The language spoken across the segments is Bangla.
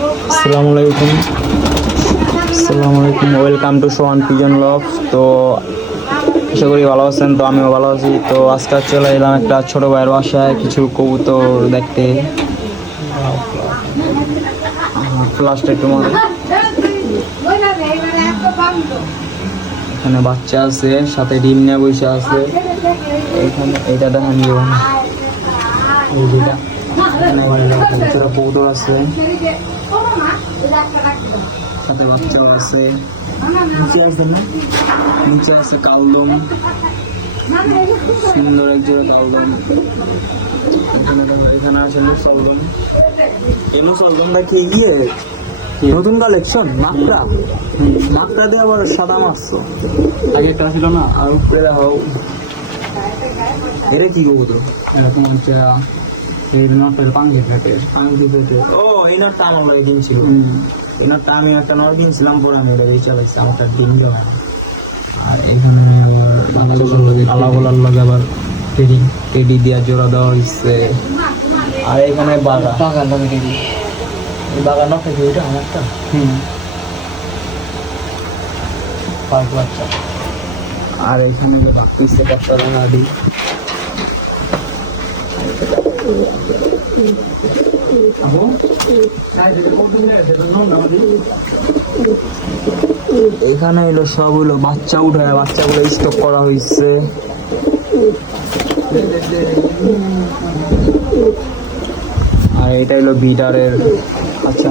আসসালামু আলাইকুম। Welcome to Sohan pigeon love. তো আশা করি ভালো আছেন। তো আমিও ভালো আছি। তো আজকে চলে এলাম একটা ছোটো ভাইয়ের বাসায় কিছু কবুতর দেখতে। ফ্লাশটা একটু মনে, এখানে বাচ্চা আছে, সাথে ডিম নিয়ে বসে আছে। এখানে এইটা দেখেন, এই যেটা এখানে কবুতর আছে, সাথে বাচ্চাও আছে। নিচে আছে কালদম, সুন্দর এক জোড়া কালদম। এখানে আছে মুসলদম। এই মুসলদমটা কি নতুন কালেকশন মাকড়া দিয়ে আবার সাদা মাছ আগে একটা ছিল না। আর উপরে দেখো এটা কি কবুতর, এটা তোমার হচ্ছে এই নটের পাঙ্গি থাকে। ও এই নটটা আমার লাগে কিনছিল। এই নটটা আমি একটা নট কিনছিলাম, পরে আমি এটা বেচা লাগছে, আমার তার ডিম দেওয়া। আর এখানে আল্লাহ আবার টেডি দিয়া জোড়া দেওয়া হয়েছে। আর এখানে বাগান টেডি, এই বাগান থাকে ওইটা আমারটা। বাচ্চা। আর এখানে ভাবতেছে কতটা রাঙাডি। এখানে এলো সব হলো বাচ্চা উঠায়, বাচ্চাগুলো স্টক করা হয়েছে। আর এটা হলো বিডারের। আচ্ছা,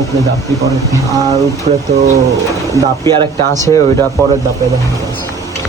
উপরে দাপি করে, আর উপরে তো দাপি আর একটা আছে, ওইটা পরের দাপে দেখা যাচ্ছে।